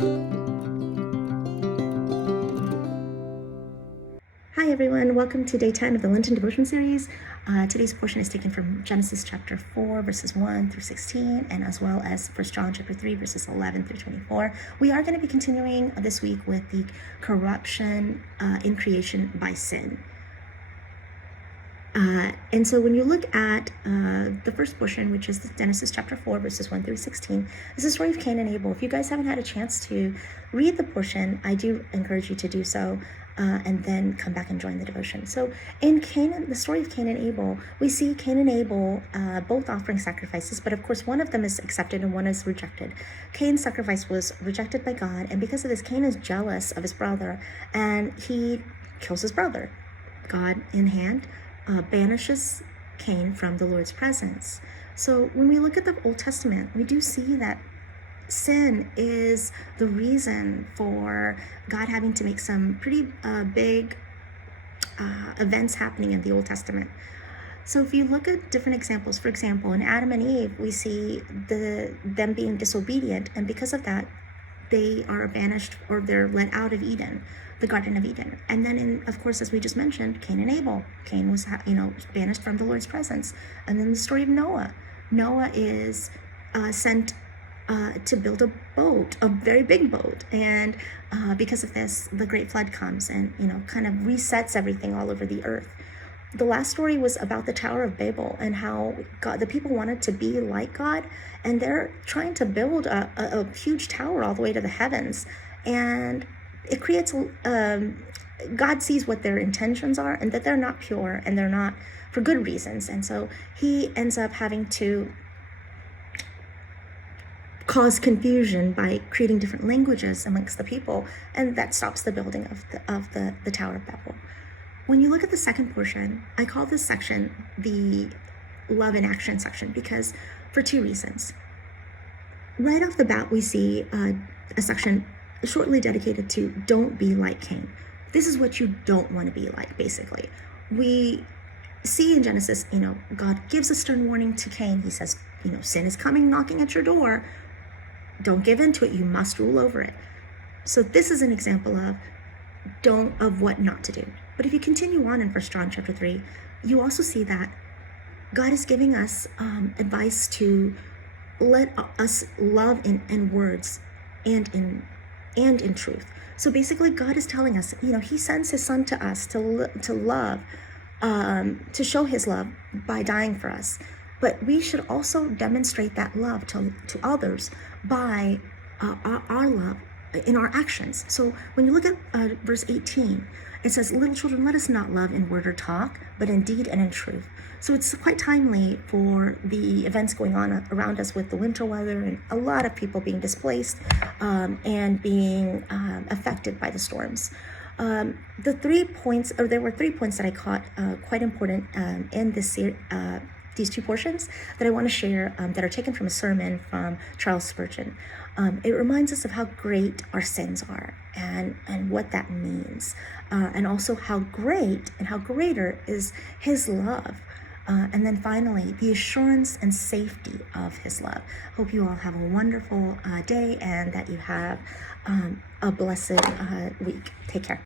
Hi everyone, welcome to day 10 of the Lenten Devotion series. Today's portion is taken from Genesis chapter 4 verses 1 through 16 and as well as 1 John chapter 3 verses 11 through 24. We are going to be continuing this week with the corruption in creation by sin. And so when you look at the first portion, which is Genesis chapter 4, verses 1 through 16, it's the story of Cain and Abel. If you guys haven't had a chance to read the portion, I do encourage you to do so and then come back and join the devotion. So in the story of Cain and Abel, we see Cain and Abel both offering sacrifices, but of course one of them is accepted and one is rejected. Cain's sacrifice was rejected by God, and because of this, Cain is jealous of his brother, and he kills his brother. God, in hand, banishes Cain from the Lord's presence. So when we look at the Old Testament, we do see that sin is the reason for God having to make some pretty big events happening in the Old Testament. So if you look at different examples, for example, in Adam and Eve, we see them being disobedient, and because of that, they are banished, or they're let out of Eden, the Garden of Eden. And then, of course, as we just mentioned, Cain and Abel. Cain was, banished from the Lord's presence. And then the story of Noah. Noah is sent to build a boat, a very big boat. And because of this, the great flood comes and, kind of resets everything all over the earth. The last story was about the Tower of Babel and how the people wanted to be like God, and they're trying to build a huge tower all the way to the heavens. And it creates, God sees what their intentions are and that they're not pure and they're not for good reasons. And so he ends up having to cause confusion by creating different languages amongst the people, and that stops the building of the Tower of Babel. When you look at the second portion, I call this section the love in action section because for two reasons. Right off the bat, we see a section shortly dedicated to don't be like Cain. This is what you don't want to be like, basically. We see in Genesis, God gives a stern warning to Cain. He says, sin is coming, knocking at your door. Don't give in to it. You must rule over it. So this is an example of what not to do. But if you continue on in 1 John chapter 3, you also see that God is giving us advice to let us love in words and in truth. So basically, God is telling us, he sends his son to us to love, to show his love by dying for us. But we should also demonstrate that love to others by our love in our actions. So when you look at verse 18, it says, little children, let us not love in word or talk, but in deed and in truth. So it's quite timely for the events going on around us with the winter weather and a lot of people being displaced and being affected by the storms. There were 3 points that I caught quite important in this these two portions that I want to share that are taken from a sermon from Charles Spurgeon. It reminds us of how great our sins are and what that means, and also how great and how greater is his love. And then finally, the assurance and safety of his love. Hope you all have a wonderful day and that you have a blessed week. Take care.